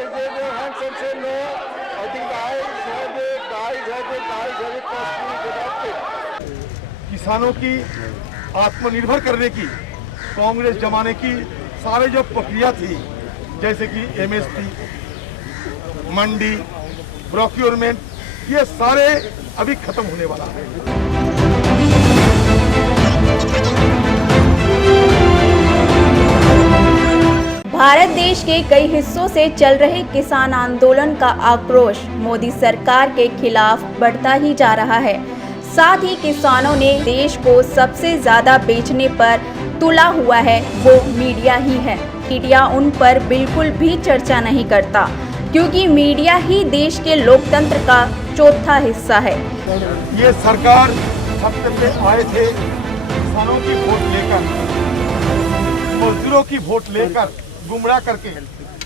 Representative Hanson said no. I think the ayes have it, possibly adopted. किसानों की आत्मनिर्भर करने की कांग्रेस जमाने की सारे जो प्रक्रिया थी, जैसे कि एमएसपी, मंडी, प्रोक्योरमेंट, ये सारे अभी खत्म होने वाला है। भारत देश के कई हिस्सों से चल रहे किसान आंदोलन का आक्रोश मोदी सरकार के खिलाफ बढ़ता ही जा रहा है। साथ ही किसानों ने देश को सबसे ज्यादा बेचने पर तुला हुआ है वो मीडिया ही है। मीडिया उन पर बिल्कुल भी चर्चा नहीं करता, क्योंकि मीडिया ही देश के लोकतंत्र का चौथा हिस्सा है। ये सरकार सत्ता पे आए थे किसानों की वोट लेकर, मजदूरों की वोट लेकर, गुमराह करके,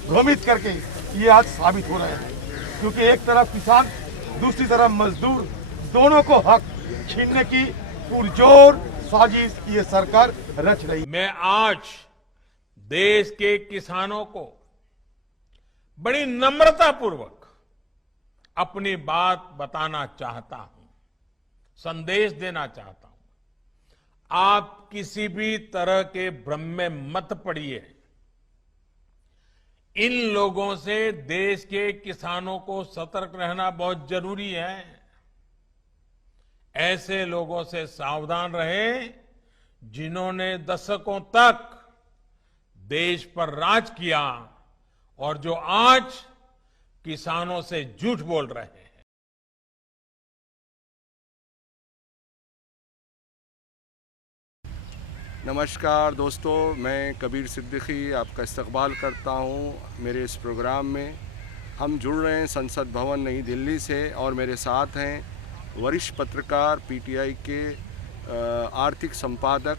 भ्रमित करके, ये आज साबित हो रहे हैं। क्योंकि एक तरफ किसान, दूसरी तरफ मजदूर, दोनों को हक छीनने की पुरजोर साजिश ये सरकार रच रही है। मैं आज देश के किसानों को बड़ी नम्रता पूर्वक अपनी बात बताना चाहता हूं, संदेश देना चाहता हूं। आप किसी भी तरह के भ्रम में मत पड़िए। इन लोगों से देश के किसानों को सतर्क रहना बहुत जरूरी है। ऐसे लोगों से सावधान रहें जिन्होंने दशकों तक देश पर राज किया और जो आज किसानों से झूठ बोल रहे हैं। नमस्कार दोस्तों, मैं कबीर सिद्दीकी आपका इस्तकबाल करता हूं मेरे इस प्रोग्राम में। हम जुड़ रहे हैं संसद भवन नई दिल्ली से और मेरे साथ हैं वरिष्ठ पत्रकार पीटीआई के आर्थिक संपादक,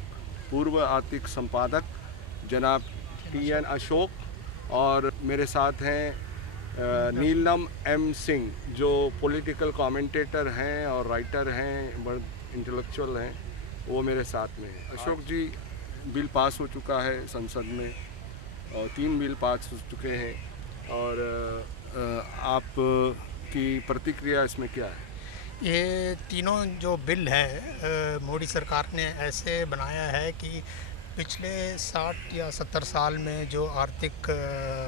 पूर्व आर्थिक संपादक जनाब टीएन अशोक, और मेरे साथ हैं नीलम एम सिंह जो पॉलिटिकल कमेंटेटर हैं और राइटर हैं, बड़े इंटेलेक्चुअल हैं, वो मेरे साथ में हैं। अशोक जी, बिल पास हो चुका है संसद में और 3 बिल पास हो चुके हैं, और आप की प्रतिक्रिया इसमें क्या है? ये तीनों जो बिल है मोदी सरकार ने ऐसे बनाया है कि पिछले 60 या 70 साल में जो आर्थिक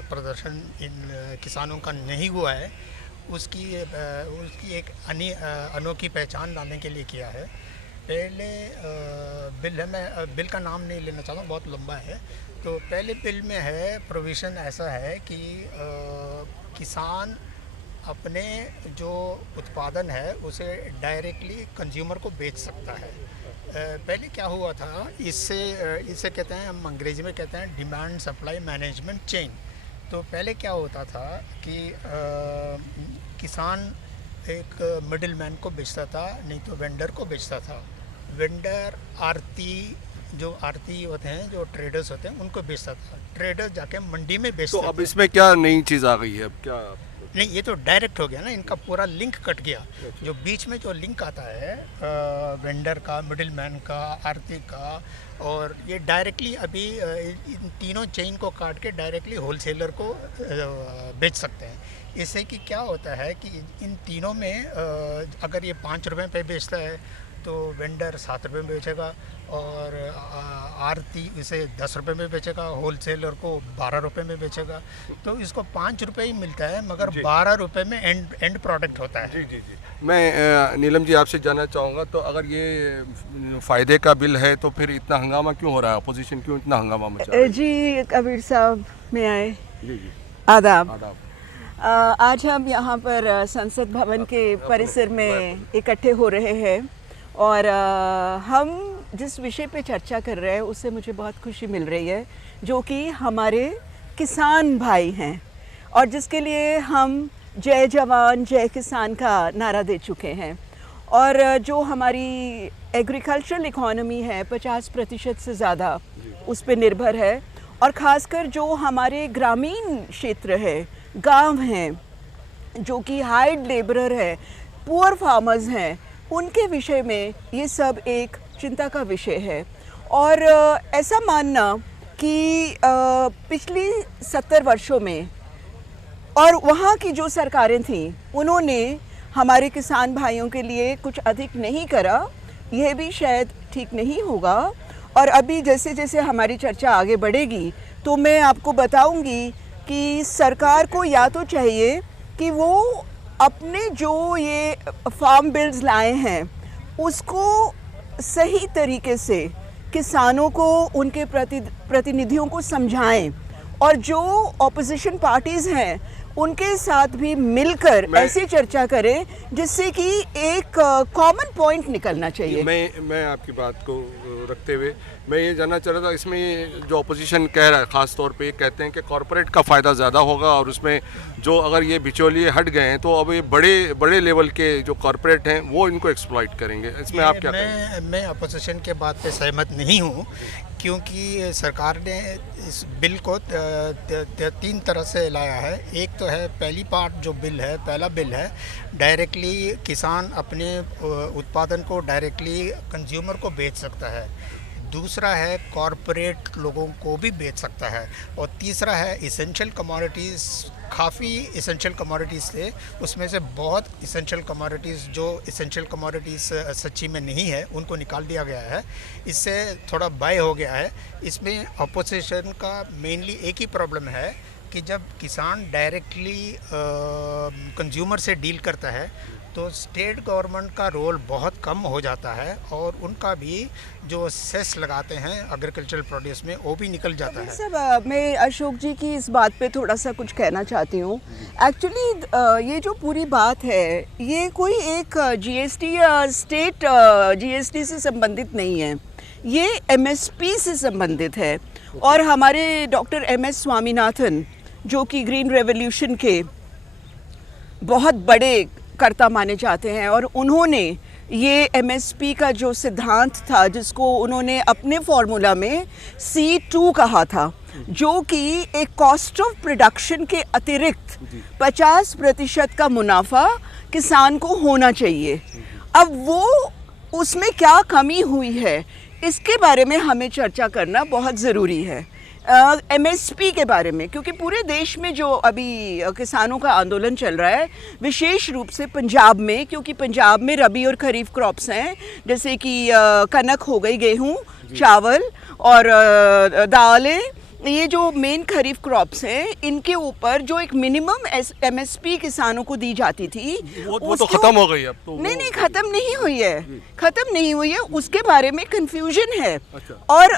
प्रदर्शन इन किसानों का नहीं हुआ है उसकी एक अनोखी पहचान लाने के लिए किया है। पहले बिल है, मैं बिल का नाम नहीं लेना चाहता हूँ, बहुत लंबा है। तो पहले बिल में है प्रोविज़न ऐसा है कि किसान अपने जो उत्पादन है उसे डायरेक्टली कंज्यूमर को बेच सकता है। पहले क्या हुआ था, इससे कहते हैं, हम अंग्रेजी में कहते हैं डिमांड सप्लाई मैनेजमेंट चेन। तो पहले क्या होता था कि किसान एक मिडिल मैन को बेचता था, नहीं तो वेंडर को बेचता था। वेंडर जो आरती होते हैं, जो ट्रेडर्स होते हैं, उनको बेचता था। ट्रेडर जाके मंडी में बेचते। तो अब इसमें क्या नई चीज़ आ गई है? अब क्या नहीं, ये तो डायरेक्ट हो गया ना, इनका पूरा लिंक कट गया। जो बीच में जो लिंक आता है वेंडर का, मिडिल मैन का, आरती का, और ये डायरेक्टली अभी इन तीनों चेन को काट के डायरेक्टली होलसेलर को बेच सकते हैं। इससे कि क्या होता है कि इन तीनों में अगर ये 5 रुपये पे बेचता है तो वेंडर 7 रुपये में बेचेगा, और आरती इसे 10 रुपये में बेचेगा, होलसेलर को 12 रुपये में बेचेगा। तो इसको 5 रुपये ही मिलता है, मगर 12 रुपये में एंड प्रोडक्ट होता है। जी। मैं नीलम जी आपसे जानना चाहूँगा, तो अगर ये फ़ायदे का बिल है तो फिर इतना हंगामा क्यों हो रहा है? अपोजिशन क्यों इतना हंगामा मचा रही है? जी कबीर साहब, मैं आए। जी। आदाब। आज हम यहाँ पर संसद भवन के परिसर में इकट्ठे हो रहे हैं, और हम जिस विषय पे चर्चा कर रहे हैं उससे मुझे बहुत खुशी मिल रही है, जो कि हमारे किसान भाई हैं और जिसके लिए हम जय जवान जय किसान का नारा दे चुके हैं। और जो हमारी एग्रीकल्चरल इकोनॉमी है 50% से ज़्यादा उस पर निर्भर है, और ख़ासकर जो हमारे ग्रामीण क्षेत्र है, गांव हैं, जो कि हार्ड लेबरर है, पुअर फार्मर्स हैं, उनके विषय में ये सब एक चिंता का विषय है। और ऐसा मानना कि पिछली 70 वर्षों में और वहाँ की जो सरकारें थीं उन्होंने हमारे किसान भाइयों के लिए कुछ अधिक नहीं करा, यह भी शायद ठीक नहीं होगा। और अभी जैसे जैसे हमारी चर्चा आगे बढ़ेगी तो मैं आपको बताऊंगी कि सरकार को या तो चाहिए कि वो अपने जो ये फार्म बिल्स लाए हैं उसको सही तरीके से किसानों को, उनके प्रतिनिधियों को समझाएं, और जो ऑपोजिशन पार्टीज़ हैं उनके साथ भी मिलकर ऐसी चर्चा करें जिससे कि एक कॉमन पॉइंट निकलना चाहिए। मैं आपकी बात को रखते हुए मैं ये जानना चाह रहा था, इसमें ये जो अपोजिशन कह रहा है ख़ास तौर पे ये कहते हैं कि कॉरपोरेट का फ़ायदा ज़्यादा होगा और उसमें जो अगर ये बिचौलिए हट गए हैं तो अब ये बड़े लेवल के जो कॉरपोरेट हैं वो इनको एक्सप्लॉइट करेंगे। इसमें आप क्या कहेंगे? मैं अपोजिशन के बात पे सहमत नहीं हूँ, क्योंकि सरकार ने इस बिल को 3 तरह से लाया है। एक तो है पहली पार्ट जो बिल है, पहला बिल है डायरेक्टली किसान अपने उत्पादन को डायरेक्टली कंज्यूमर को बेच सकता है। दूसरा है कॉरपोरेट लोगों को भी बेच सकता है। और तीसरा है इसेंशियल कमोडिटीज़। काफ़ी इसेंशियल कमोडिटीज़ थे, उसमें से बहुत इसेंशियल कमोडिटीज़ जो इसेंशियल कमोडिटीज़ सच्ची में नहीं है उनको निकाल दिया गया है। इससे थोड़ा बाय हो गया है। इसमें अपोजिशन का मेनली एक ही प्रॉब्लम है कि जब किसान डायरेक्टली कंज्यूमर से डील करता है तो स्टेट गवर्नमेंट का रोल बहुत कम हो जाता है और उनका भी जो सेस लगाते हैं एग्रीकल्चरल प्रोड्यूस में वो भी निकल जाता है। सब मैं अशोक जी की इस बात पे थोड़ा सा कुछ कहना चाहती हूँ। एक्चुअली ये जो पूरी बात है ये कोई एक जीएसटी या स्टेट जीएसटी से संबंधित नहीं है, ये एमएसपी से संबंधित है। और हमारे डॉक्टर एमएस स्वामीनाथन जो कि ग्रीन रेवोल्यूशन के बहुत बड़े कर्ता माने जाते हैं और उन्होंने ये एमएसपी का जो सिद्धांत था जिसको उन्होंने अपने फॉर्मूला में C2 कहा था, जो कि एक कॉस्ट ऑफ प्रोडक्शन के अतिरिक्त 50% का मुनाफा किसान को होना चाहिए। अब वो उसमें क्या कमी हुई है इसके बारे में हमें चर्चा करना बहुत ज़रूरी है। एमएसपी के बारे में, क्योंकि पूरे देश में जो अभी किसानों का आंदोलन चल रहा है विशेष रूप से पंजाब में, क्योंकि पंजाब में रबी और खरीफ क्रॉप्स हैं जैसे कि कनक हो गई, गेहूं, चावल और दालें, ये जो मेन खरीफ क्रॉप्स हैं इनके ऊपर जो एक मिनिमम एमएसपी किसानों को दी जाती थी वो तो ख़त्म हो गई अब तो। नहीं ख़त्म नहीं हुई है, ख़त्म नहीं हुई है, उसके बारे में कंफ्यूजन है। अच्छा। और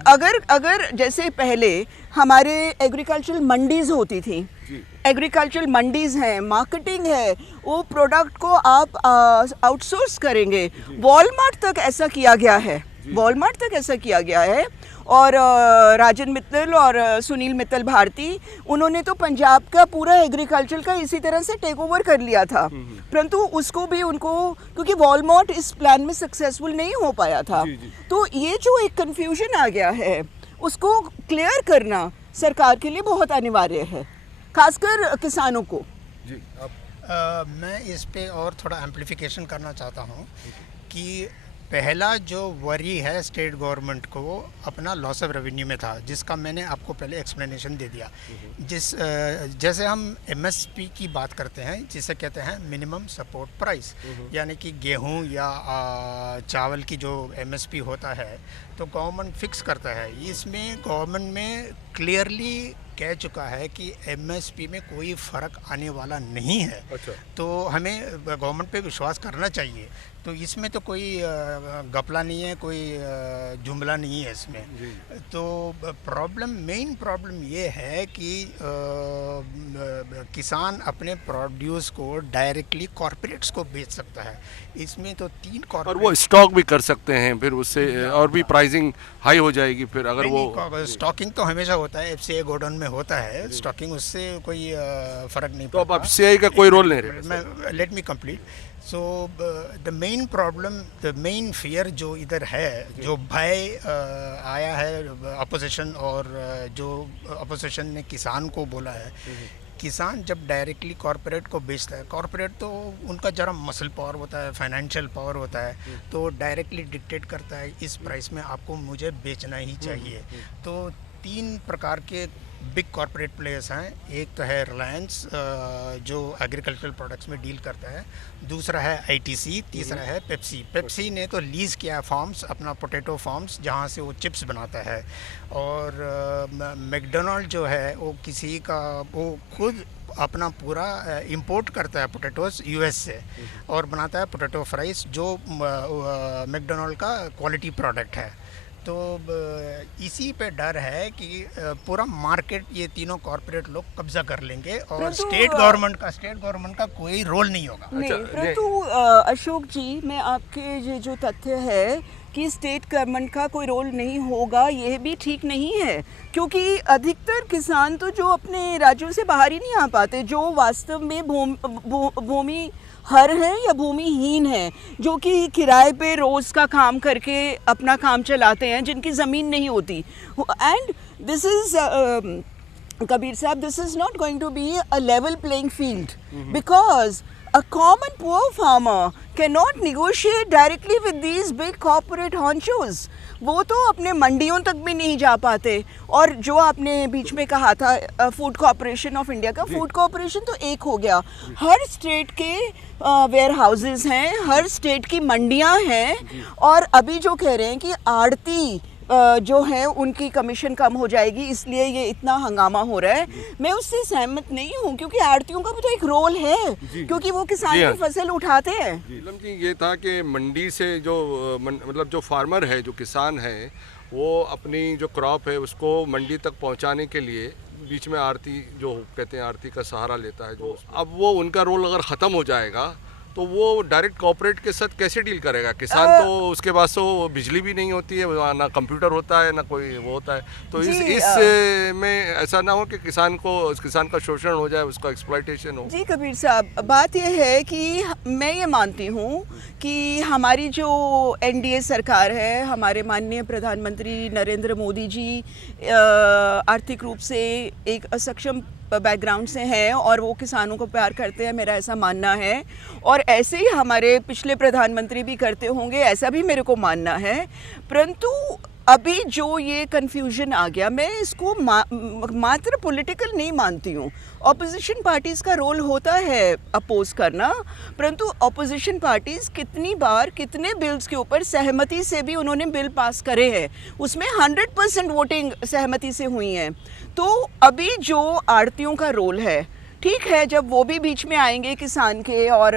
अगर जैसे पहले हमारे एग्रीकल्चरल मंडीज़ होती थी, एग्रीकल्चरल मंडीज़ हैं, मार्केटिंग है, वो प्रोडक्ट को आप आउटसोर्स करेंगे। वॉलमार्ट तक ऐसा किया गया है, वॉलमार्ट तक ऐसा किया गया है। और राजन मित्तल और सुनील मित्तल भारती, उन्होंने तो पंजाब का पूरा एग्रीकल्चर का इसी तरह से टेक ओवर कर लिया था, परंतु उसको भी उनको, क्योंकि वॉलमार्ट इस प्लान में सक्सेसफुल नहीं हो पाया था। तो ये जो एक कंफ्यूजन आ गया है उसको क्लियर करना सरकार के लिए बहुत अनिवार्य है, खासकर किसानों को। जी मैं इस पे और थोड़ा एम्प्लीफिकेशन करना चाहता हूँ कि पहला जो वरी है स्टेट गवर्नमेंट को अपना लॉस ऑफ रेवेन्यू में था, जिसका मैंने आपको पहले एक्सप्लेनेशन दे दिया। जैसे हम एमएसपी की बात करते हैं जिसे कहते हैं मिनिमम सपोर्ट प्राइस, यानी कि गेहूं या चावल की जो एमएसपी होता है तो गवर्नमेंट फिक्स करता है। इसमें गवर्नमेंट में क्लियरली कह चुका है कि एमएसपी में कोई फ़र्क आने वाला नहीं है। अच्छा। तो हमें गवर्नमेंट पे विश्वास करना चाहिए। तो इसमें तो कोई गपला नहीं है, कोई जुमला नहीं है इसमें। तो मेन प्रॉब्लम ये है कि किसान अपने प्रोड्यूस को डायरेक्टली कॉरपोरेट्स को बेच सकता है। इसमें तो 3 और कॉरपोरेट, वो स्टॉक भी कर सकते हैं, फिर उससे और भी प्राइसिंग हाई हो जाएगी फिर अगर वो। स्टॉकिंग तो हमेशा होता है, एफसीआई गोडाउन में होता है स्टॉकिंग, उससे कोई फ़र्क नहीं तो अब पड़ता। एफसीआई का कोई रोल नहीं रहेगा। Let me complete. So the main problem, the main fear जो इधर है, जो भय आया है अपोजिशन और जो अपोजिशन ने किसान को बोला है, किसान जब डायरेक्टली कॉरपोरेट को बेचता है, कॉरपोरेट तो उनका जरा मसल पावर होता है, फाइनेंशियल पावर होता है, तो डायरेक्टली डिक्टेट करता है इस प्राइस में आपको मुझे बेचना ही चाहिए। तो तीन प्रकार के बिग कॉरपोरेट प्लेयर्स हैं। एक तो है रिलायंस जो एग्रीकल्चरल प्रोडक्ट्स में डील करता है, दूसरा है आईटीसी, तीसरा है पेप्सी। पेप्सी ने तो लीज़ किया है फार्म्स, अपना पोटैटो फार्म्स, जहाँ से वो चिप्स बनाता है। और मैकडोनल्ड जो है वो किसी का वो खुद अपना पूरा इंपोर्ट करता है पोटैटोस यूएस से और बनाता है पोटैटो फ्राइज जो मैकडोनल्ड का क्वालिटी प्रोडक्ट है। तो इसी पे डर है कि पूरा मार्केट ये तीनों कॉरपोरेट लोग कब्जा कर लेंगे और स्टेट गवर्नमेंट का कोई रोल नहीं होगा। नहीं, परंतु अशोक जी, मैं आपके ये जो तथ्य है कि स्टेट गवर्नमेंट का कोई रोल नहीं होगा, यह भी ठीक नहीं है, क्योंकि अधिकतर किसान तो जो अपने राज्यों से बाहर ही नहीं आ पाते, जो वास्तव में भूमि हर हैं या भूमिहीन हैं, जो कि किराए पे रोज़ का काम करके अपना काम चलाते हैं, जिनकी ज़मीन नहीं होती। And this is Kabir Sahab, this is not going to be a level playing field, because a common poor farmer cannot negotiate directly with these big corporate honchos. वो तो अपने मंडियों तक भी नहीं जा पाते। और जो आपने बीच में कहा था फूड कॉर्पोरेशन ऑफ इंडिया का, फूड कॉर्पोरेशन तो एक हो गया, हर स्टेट के वेयर हाउसेज हैं, हर स्टेट की मंडियां हैं। और अभी जो कह रहे हैं कि आड़ती जो है उनकी कमीशन कम हो जाएगी, इसलिए ये इतना हंगामा हो रहा है, मैं उससे सहमत नहीं हूँ, क्योंकि आड़तियों का भी तो एक रोल है, क्योंकि वो किसान की फसल उठाते हैं। नीलम जी, ये था कि मंडी से जो मतलब जो फार्मर है, जो किसान है, वो अपनी जो क्रॉप है उसको मंडी तक पहुंचाने के लिए बीच में आड़ती, जो कहते हैं आड़ती का सहारा लेता है, जो अब वो उनका रोल अगर ख़त्म हो जाएगा तो वो डायरेक्ट कॉर्पोरेट के साथ कैसे डील करेगा? किसान तो उसके पास तो बिजली भी नहीं होती है, ना कंप्यूटर होता है, ना कोई वो होता है। तो इस में ऐसा ना हो कि किसान का शोषण हो जाए, उसका एक्सप्लॉयटेशन हो। जी कबीर साहब, बात यह है कि मैं ये मानती हूँ कि हमारी जो एनडीए सरकार है, हमारे माननीय प्रधानमंत्री नरेंद्र मोदी जी आर्थिक रूप से एक असक्षम बैकग्राउंड से हैं और वो किसानों को प्यार करते हैं, मेरा ऐसा मानना है। और ऐसे ही हमारे पिछले प्रधानमंत्री भी करते होंगे, ऐसा भी मेरे को मानना है। परंतु अभी जो ये कन्फ्यूजन आ गया, मैं इसको मात्र पॉलिटिकल नहीं मानती हूँ। ऑपोजिशन पार्टीज़ का रोल होता है अपोज करना, परंतु ऑपोजिशन पार्टीज़ कितनी बार कितने बिल्स के ऊपर सहमति से भी उन्होंने बिल पास करे हैं, उसमें 100% वोटिंग सहमति से हुई है। तो अभी जो आड़तियों का रोल है, ठीक है, जब वो भी बीच में आएंगे किसान के और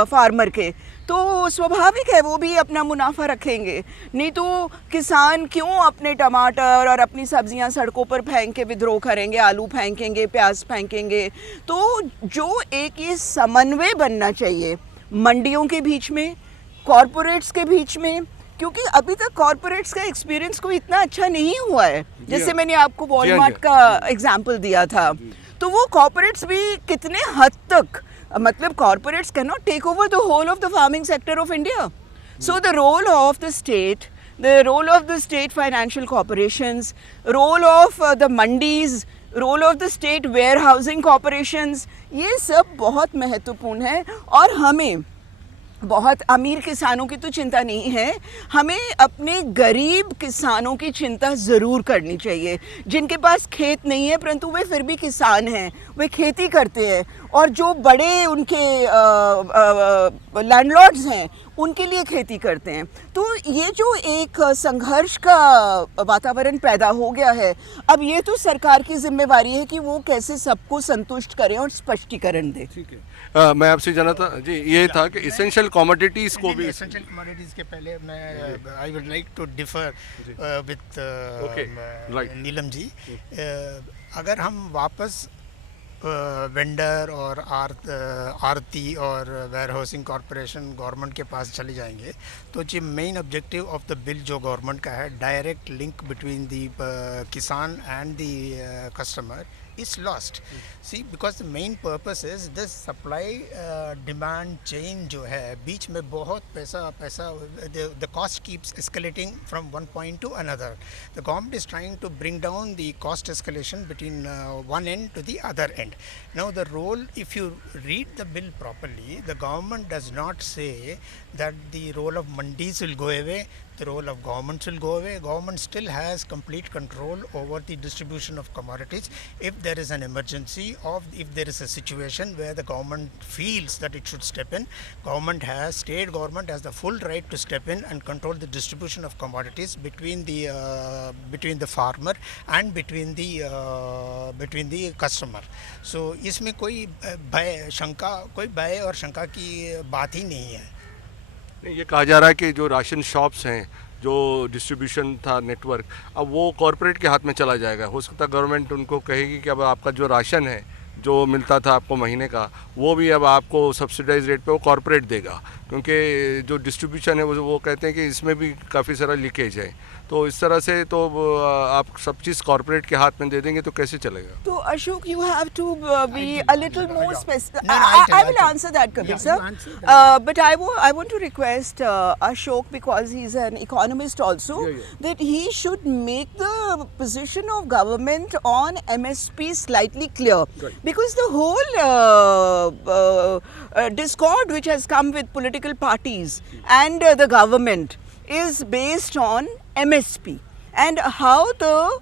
फार्मर के, तो स्वाभाविक है वो भी अपना मुनाफा रखेंगे। नहीं तो किसान क्यों अपने टमाटर और अपनी सब्जियां सड़कों पर फेंक के विद्रोह करेंगे, आलू फेंकेंगे, प्याज फेंकेंगे। तो जो एक ये समन्वय बनना चाहिए मंडियों के बीच में, कॉरपोरेट्स के बीच में, क्योंकि अभी तक कॉरपोरेट्स का एक्सपीरियंस कोई इतना अच्छा नहीं हुआ है। जैसे मैंने आपको वॉलमार्ट का एग्जाम्पल दिया था, तो वो कॉरपोरेट्स भी कितने हद तक, मतलब corporates cannot take over the whole of the farming sector of India. So the role of the state financial corporations, role of the mandis, role of the state warehousing corporations, ये सब बहुत महत्वपूर्ण है। और हमें बहुत अमीर किसानों की तो चिंता नहीं है, हमें अपने गरीब किसानों की चिंता ज़रूर करनी चाहिए, जिनके पास खेत नहीं है परंतु वे फिर भी किसान हैं, वे खेती करते हैं। और जो बड़े उनके लैंडलॉर्ड्स हैं, उनके लिए खेती करते हैं। तो ये जो एक संघर्ष का वातावरण पैदा हो गया है, अब ये तो सरकार की जिम्मेवारी है कि वो कैसे सबको संतुष्ट करें और स्पष्टीकरण दें। ठीक है, मैं आपसे जाना था जी, ये था कि इसेंशियल कमोडिटीज़ को भी, एसेंशियल कमोडिटीज़ के पहले मैं I would like to differ with Neelam ji. अगर हम वापस वेंडर और आरती और वेयर हाउसिंग कॉरपोरेशन गवर्नमेंट के पास चले जाएंगे, तो जो main objective of the bill जो गवर्नमेंट का है, डायरेक्ट लिंक बिटवीन द किसान and the customer is lost. See, because the main purpose is this supply demand chain जो है, बीच में बहुत पैसा the cost keeps escalating from one point to another. The government is trying to bring down the cost escalation between one end to the other end. end. Now the role, if you read the bill properly, the government does not say that the role of mandis will go away, the role of governments will go away. Government still has complete control over the distribution of commodities. If there is an emergency, or if there is a situation where the government feels that it should step in, state government has the full right to step in and control the distribution of commodities between the farmer and between the customer. So इसमें कोई भय और शंका की बात ही नहीं है. ये कहा जा रहा है कि जो राशन शॉप्स हैं, जो डिस्ट्रीब्यूशन था नेटवर्क, अब वो कॉरपोरेट के हाथ में चला जाएगा. हो सकता है गवर्नमेंट उनको कहेगी कि अब आपका जो राशन है जो मिलता था आपको महीने का, वो भी अब आपको सब्सिडाइज रेट पे वो कॉरपोरेट देगा, क्योंकि जो डिस्ट्रीब्यूशन है वो कहते हैं कि इसमें भी काफ़ी सारा लीकेज है. तो इस तरह से तो आप सब चीज़ कॉरपोरेट के हाथ में दे देंगे तो कैसे चलेगा? तो Ashok, you have to be a little more specific. I will answer that, Kabir sir. But I want to request Ashok, because he's an economist also, that he should make the position of government on MSP slightly clear. Because the whole discord which has come with political parties and the government is based on MSP and how the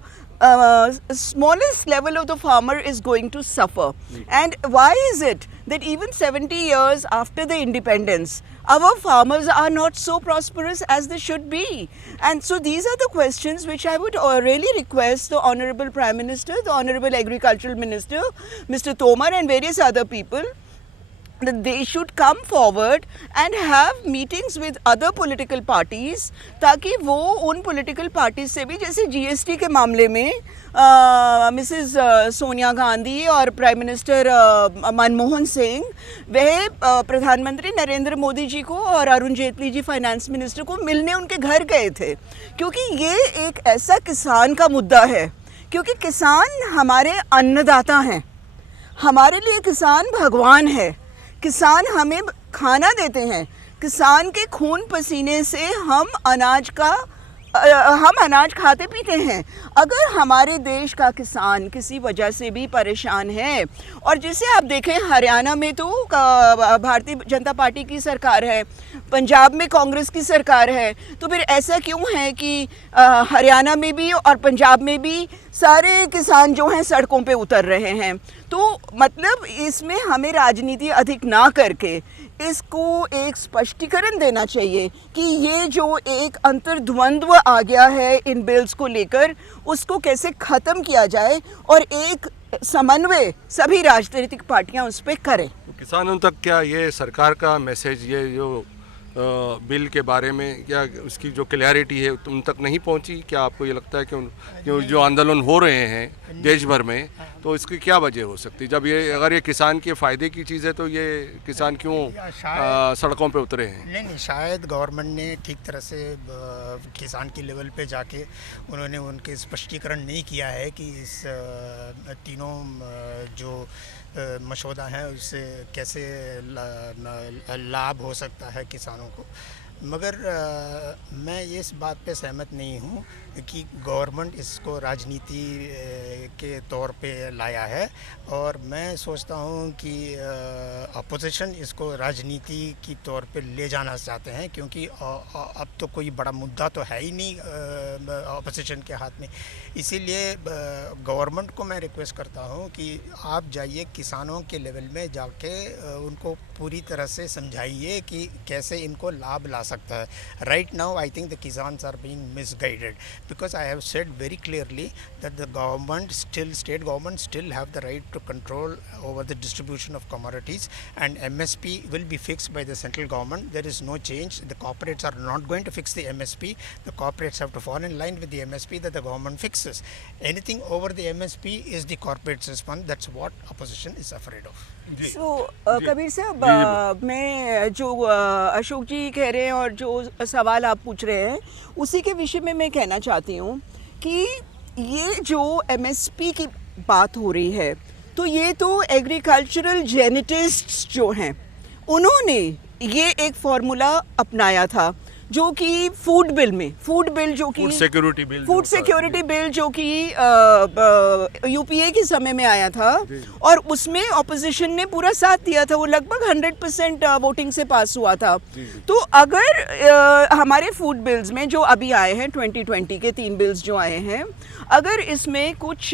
smallest level of the farmer is going to suffer. And why is it that even 70 years after the independence, our farmers are not so prosperous as they should be? And so these are the questions which I would really request the Honorable Prime Minister, the Honorable Agricultural Minister, Mr. Tomar and various other people, that they should come forward and have meetings with other political parties, ताकि वो उन political parties से भी, जैसे GST के मामले में Mrs Sonia Gandhi और प्राइम मिनिस्टर मनमोहन सिंह, वह प्रधानमंत्री नरेंद्र मोदी जी को और अरुण जेटली जी फाइनेंस मिनिस्टर को मिलने उनके घर गए थे, क्योंकि ये एक ऐसा किसान का मुद्दा है, क्योंकि किसान हमारे अन्नदाता हैं, हमारे लिए किसान भगवान है. किसान हमें खाना देते हैं, किसान के खून पसीने से हम अनाज खाते पीते हैं. अगर हमारे देश का किसान किसी वजह से भी परेशान है, और जिसे आप देखें हरियाणा में तो भारतीय जनता पार्टी की सरकार है, पंजाब में कांग्रेस की सरकार है, तो फिर ऐसा क्यों है कि हरियाणा में भी और पंजाब में भी सारे किसान जो हैं सड़कों पे उतर रहे हैं? तो मतलब इसमें हमें राजनीति अधिक ना करके इसको एक स्पष्टीकरण देना चाहिए कि ये जो एक अंतर्द्वंद्व आ गया है इन बिल्स को लेकर, उसको कैसे ख़त्म किया जाए और एक समन्वय सभी राजनीतिक पार्टियां उस पर करें. किसानों तक क्या ये सरकार का मैसेज, ये जो बिल के बारे में क्या उसकी जो क्लैरिटी है उन तक नहीं पहुंची? क्या आपको ये लगता है कि जो आंदोलन हो रहे हैं देश भर में, तो इसकी क्या वजह हो सकती है? जब ये अगर ये किसान के फ़ायदे की चीज़ है तो ये किसान क्यों सड़कों पे उतरे हैं? नहीं, शायद गवर्नमेंट ने ठीक तरह से किसान की लेवल पे जाके उन्होंने उनके स्पष्टीकरण नहीं किया है कि इस तीनों जो मसौदा है उससे कैसे लाभ हो सकता है किसानों को. मगर मैं इस बात पे सहमत नहीं हूँ कि गवर्नमेंट इसको राजनीति के तौर पे लाया है, और मैं सोचता हूँ कि अपोजिशन इसको राजनीति की तौर पे ले जाना चाहते हैं, क्योंकि अब तो कोई बड़ा मुद्दा तो है ही नहीं अपोजिशन के हाथ में. इसीलिए गवर्नमेंट को मैं रिक्वेस्ट करता हूँ कि आप जाइए किसानों के लेवल में जाके उनको पूरी तरह से समझाइए कि कैसे इनको लाभ ला सकता है. Right now I think the kisans are being misguided, because I have said very clearly that the state government still have the right to control over the distribution of commodities, and MSP will be fixed by the central government. There is no change. The corporates are not going to fix the MSP. The corporates have to fall in line with the MSP that the government fixes. Anything over the MSP is the corporate's response. That's what opposition is afraid of. So, Kabir साहब, मैं जो अशोक जी कह रहे हैं और जो सवाल आप पूछ रहे हैं उसी के विषय में मैं कहना चाहती हूँ कि ये जो MSP की बात हो रही है, तो ये तो एग्रीकल्चरल जेनेटिस्ट्स जो हैं उन्होंने ये एक फार्मूला अपनाया था. जो कि फूड बिल जो कि फूड सिक्योरिटी बिल जो कि यूपीए के समय में आया था और उसमें ऑपोजिशन ने पूरा साथ दिया था, वो लगभग 100% वोटिंग से पास हुआ था। तो अगर हमारे फूड बिल्स में जो अभी आए हैं 2020 के 3 बिल्स जो आए हैं, अगर इसमें कुछ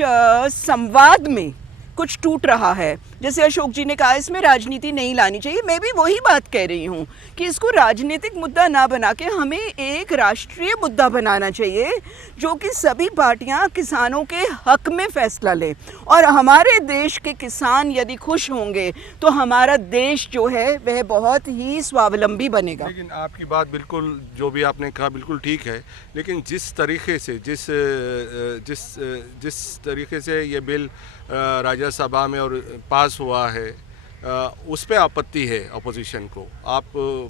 संवाद में कुछ टूट रहा है, जैसे अशोक जी ने कहा इसमें राजनीति नहीं लानी चाहिए, मैं भी वही बात कह रही हूँ कि इसको राजनीतिक मुद्दा ना बना के हमें एक राष्ट्रीय मुद्दा बनाना चाहिए जो कि सभी पार्टियाँ किसानों के हक में फैसला लें। और हमारे देश के किसान यदि खुश होंगे तो हमारा देश जो है वह बहुत ही स्वावलंबी बनेगा। लेकिन आपकी बात बिल्कुल, जो भी आपने कहा बिल्कुल ठीक है, लेकिन जिस तरीके से जिस तरीके से ये बिल राज्यसभा में और पास हुआ है, उस पे आपत्ति है अपोजिशन को। आप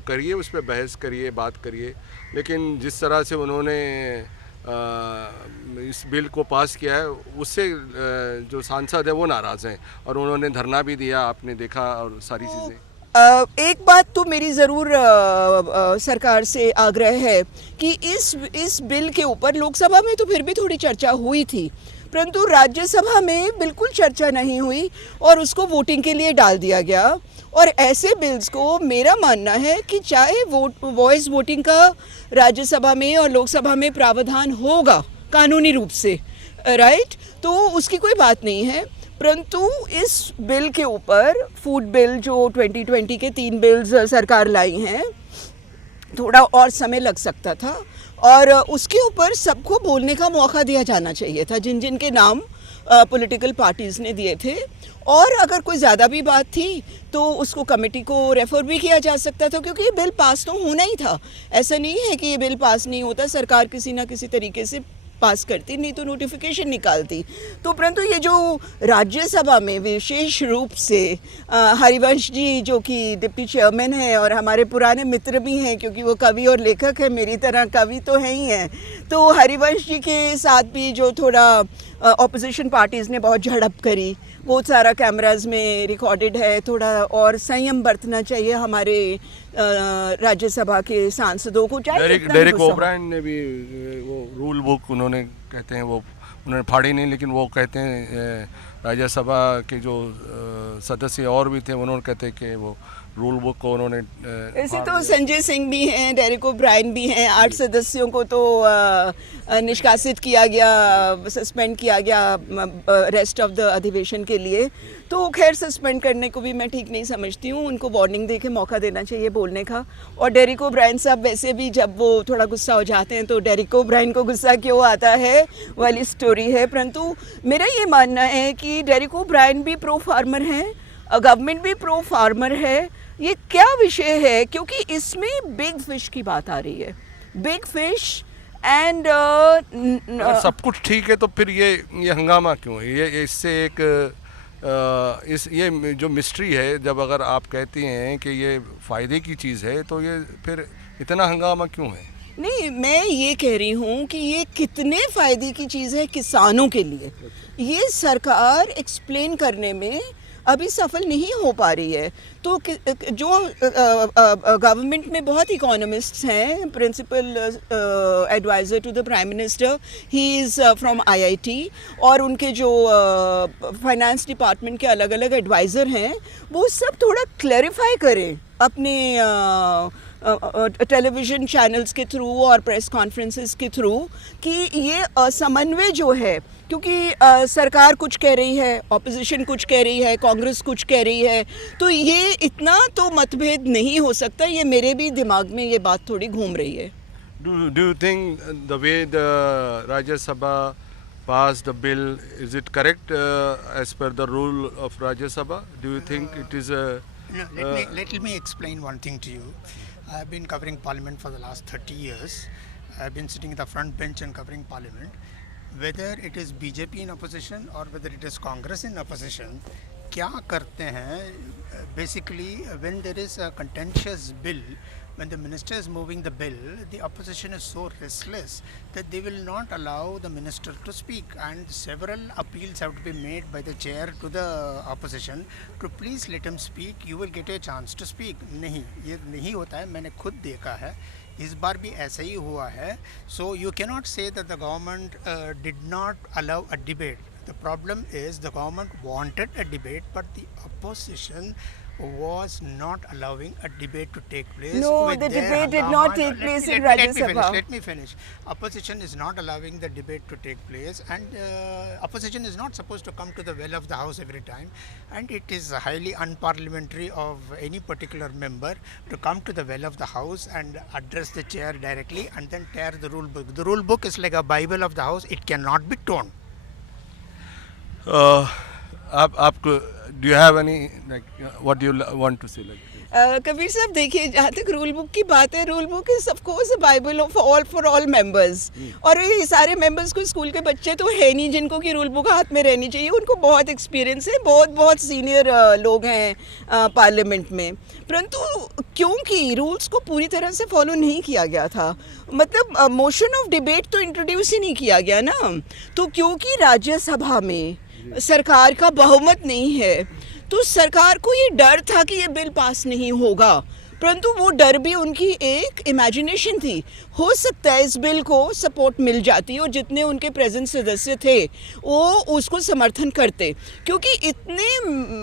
करिए, उस पे बहस करिए, बात करिए, लेकिन जिस तरह से उन्होंने इस बिल को पास किया है उससे जो सांसद है वो नाराज़ हैं और उन्होंने धरना भी दिया, आपने देखा, और सारी चीज़ें। एक बात तो मेरी ज़रूर सरकार से आग्रह है कि इस बिल के ऊपर लोकसभा में तो फिर भी थोड़ी चर्चा हुई थी, परंतु राज्यसभा में बिल्कुल चर्चा नहीं हुई और उसको वोटिंग के लिए डाल दिया गया। और ऐसे बिल्स को मेरा मानना है कि चाहे वॉइस वोटिंग का राज्यसभा में और लोकसभा में प्रावधान होगा कानूनी रूप से, राइट, तो उसकी कोई बात नहीं है, परंतु इस बिल के ऊपर फूड बिल जो 2020 के 3 बिल्स सरकार लाई हैं, थोड़ा और समय लग सकता था और उसके ऊपर सबको बोलने का मौका दिया जाना चाहिए था, जिन जिन के नाम पॉलिटिकल पार्टीज़ ने दिए थे। और अगर कोई ज़्यादा भी बात थी तो उसको कमेटी को रेफ़र भी किया जा सकता था, क्योंकि ये बिल पास तो होना ही था। ऐसा नहीं है कि ये बिल पास नहीं होता, सरकार किसी ना किसी तरीके से पास करती, नहीं तो नोटिफिकेशन निकालती। तो परंतु ये जो राज्यसभा में विशेष रूप से हरिवंश जी जो कि डिप्टी चेयरमैन हैं और हमारे पुराने मित्र भी हैं, क्योंकि वो कवि और लेखक है, मेरी तरह कवि तो है ही हैं, तो हरिवंश जी के साथ भी जो थोड़ा ऑपोजिशन पार्टीज़ ने बहुत झड़प करी, वो सारा कैमराज में रिकॉर्डेड है। थोड़ा और संयम बरतना चाहिए हमारे राज्यसभा के सांसदों को। डेरिक ओब्रायन ने भी वो रूल बुक उन्होंने कहते हैं, वो उन्होंने फाड़ी नहीं, लेकिन वो कहते हैं राज्यसभा के जो सदस्य और भी थे उन्होंने कहते हैं कि वो रूल बुक को उन्होंने ऐसे तो संजय सिंह भी हैं, डेरिक ओब्रायन भी हैं, 8 सदस्यों को तो निष्कासित किया गया, सस्पेंड किया गया रेस्ट ऑफ द अधिवेशन के लिए। तो खैर सस्पेंड करने को भी मैं ठीक नहीं समझती हूँ, उनको वार्निंग दे के मौका देना चाहिए बोलने का। और डेरिक ओब्रायन साहब वैसे भी जब वो थोड़ा गुस्सा हो जाते हैं तो डेरिक ओब्रायन को गुस्सा क्यों आता है वाली स्टोरी है, परंतु मेरा ये मानना है कि डेरिक ओब्रायन भी प्रो फार्मर हैं, गवर्नमेंट भी प्रो फार्मर है। ये क्या विषय है, क्योंकि इसमें बिग फिश की बात आ रही है, बिग फिश एंड सब कुछ ठीक है तो फिर ये हंगामा क्यों है? ये इससे एक ये जो मिस्ट्री है, जब अगर आप कहती हैं कि ये फ़ायदे की चीज़ है तो ये फिर इतना हंगामा क्यों है? नहीं, मैं ये कह रही हूँ कि ये कितने फ़ायदे की चीज़ है किसानों के लिए, ये सरकार एक्सप्लेन करने में अभी सफल नहीं हो पा रही है। तो जो गवर्नमेंट में बहुत इकोनॉमिस्ट्स हैं, principal adviser to the prime minister, he is from IIT, और उनके जो फाइनेंस डिपार्टमेंट के अलग अलग एडवाइज़र हैं, वो सब थोड़ा क्लैरिफाई करें अपने टेलीविज़न चैनल्स के थ्रू और प्रेस कॉन्फ्रेंसेस के थ्रू कि ये असमन्वय जो है, क्योंकि सरकार कुछ कह रही है, ऑपोजिशन कुछ कह रही है, कांग्रेस कुछ कह रही है, तो ये इतना तो मतभेद नहीं हो सकता। ये मेरे भी दिमाग में ये बात थोड़ी घूम रही है। Do you think the way the Rajya Sabha passed the bill, is it correct as per the rule of Rajya Sabha? Do you think it is a... Let me explain one thing to you. I have been covering Parliament for the last 30 years. I have been sitting in the front bench and covering Parliament. Whether it is BJP in opposition or whether it is Congress in opposition, क्या करते हैं basically when there is a contentious bill when the minister is moving the bill, the opposition is so restless that they will not allow the minister to speak, and several appeals have to be made by the chair to the opposition to please let him speak, you will get a chance to speak. नहीं, ये नहीं होता है, मैंने खुद देखा है, इस बार भी ऐसा ही हुआ है. So you cannot say that the government did not allow a debate. The problem is the government wanted a debate, but the opposition was not allowing a debate to take place. No, with the their debate did hangama. not take place in Rajya Sabha. Let me finish. Opposition is not allowing the debate to take place, and opposition is not supposed to come to the well of the house every time, and it is highly unparliamentary of any particular member to come to the well of the house and address the chair directly and then tear the rule book. The rule book is like a Bible of the house, it cannot be torn. आपको do you have any like what do you want to say like Kabir साहब देखिए, जहाँ तक rule book की बात है, rule book is of course a Bible of all for all members. और ये सारे मेंबर्स को स्कूल के बच्चे तो है नहीं जिनको कि रूल बुक हाथ में रहनी चाहिए. उनको बहुत एक्सपीरियंस है, बहुत सीनियर लोग हैं पार्लियामेंट में. परंतु क्योंकि रूल्स को पूरी तरह से फॉलो नहीं किया गया था, मतलब मोशन ऑफ डिबेट तो इंट्रोड्यूस ही नहीं किया गया ना. तो क्योंकि राज्यसभा में सरकार का बहुमत नहीं है, तो सरकार को ये डर था कि ये बिल पास नहीं होगा. परंतु वो डर भी उनकी एक इमेजिनेशन थी. हो सकता है इस बिल को सपोर्ट मिल जाती और जितने उनके प्रेजेंट सदस्य थे वो उसको समर्थन करते, क्योंकि इतने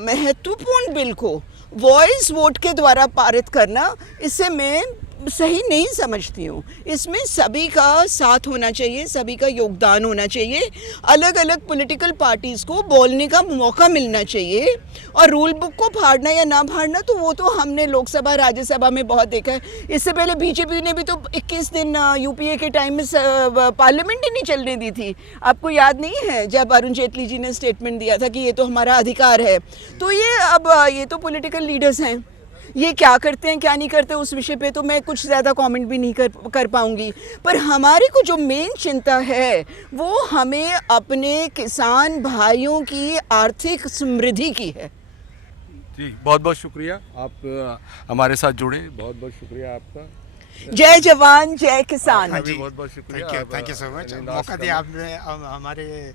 महत्वपूर्ण बिल को वॉइस वोट के द्वारा पारित करना, इससे मैं सही नहीं समझती हूँ. इसमें सभी का साथ होना चाहिए, सभी का योगदान होना चाहिए, अलग अलग पॉलिटिकल पार्टीज़ को बोलने का मौका मिलना चाहिए. और रूल बुक को फाड़ना या ना फाड़ना तो वो तो हमने लोकसभा राज्यसभा में बहुत देखा है. इससे पहले बीजेपी ने भी तो 21 दिन यूपीए के टाइम में पार्लियामेंट ही नहीं चलने दी थी. आपको याद नहीं है जब अरुण जेटली जी ने स्टेटमेंट दिया था कि ये तो हमारा अधिकार है. तो ये अब ये तो पॉलिटिकल लीडर्स हैं, ये क्या करते हैं क्या नहीं करते उस विषय पे तो मैं कुछ ज़्यादा कमेंट भी नहीं कर पाऊँगी. पर हमारे को जो मेन चिंता है वो हमें अपने किसान भाइयों की आर्थिक समृद्धि की है. जी बहुत बहुत शुक्रिया आप हमारे साथ जुड़े, बहुत बहुत शुक्रिया आपका. जय जवान जय किसान. हाँ जी, बहुत बहुत शुक्रिया. Thank you so much. मौका दिया आपने हमारे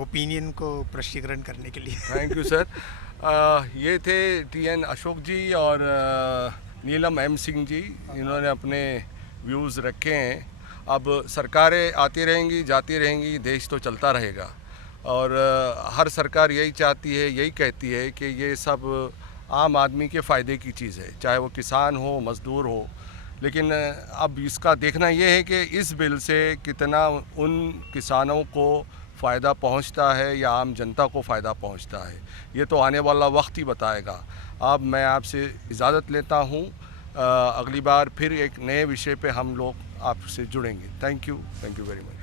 ओपिनियन को प्रश्नीकरण करने के लिए. Thank you sir. ये थे TN अशोक जी और नीलम M सिंह जी. इन्होंने अपने व्यूज़ रखे हैं. अब सरकारें आती रहेंगी जाती रहेंगी, देश तो चलता रहेगा. और हर सरकार यही चाहती है, यही कहती है कि ये सब आम आदमी के फ़ायदे की चीज़ है, चाहे वो किसान हो मज़दूर हो. लेकिन अब इसका देखना ये है कि इस बिल से कितना उन किसानों को फ़ायदा पहुंचता है या आम जनता को फ़ायदा पहुंचता है, ये तो आने वाला वक्त ही बताएगा. अब मैं आपसे इजाज़त लेता हूं. अगली बार फिर एक नए विषय पे हम लोग आपसे जुड़ेंगे. Thank you very much.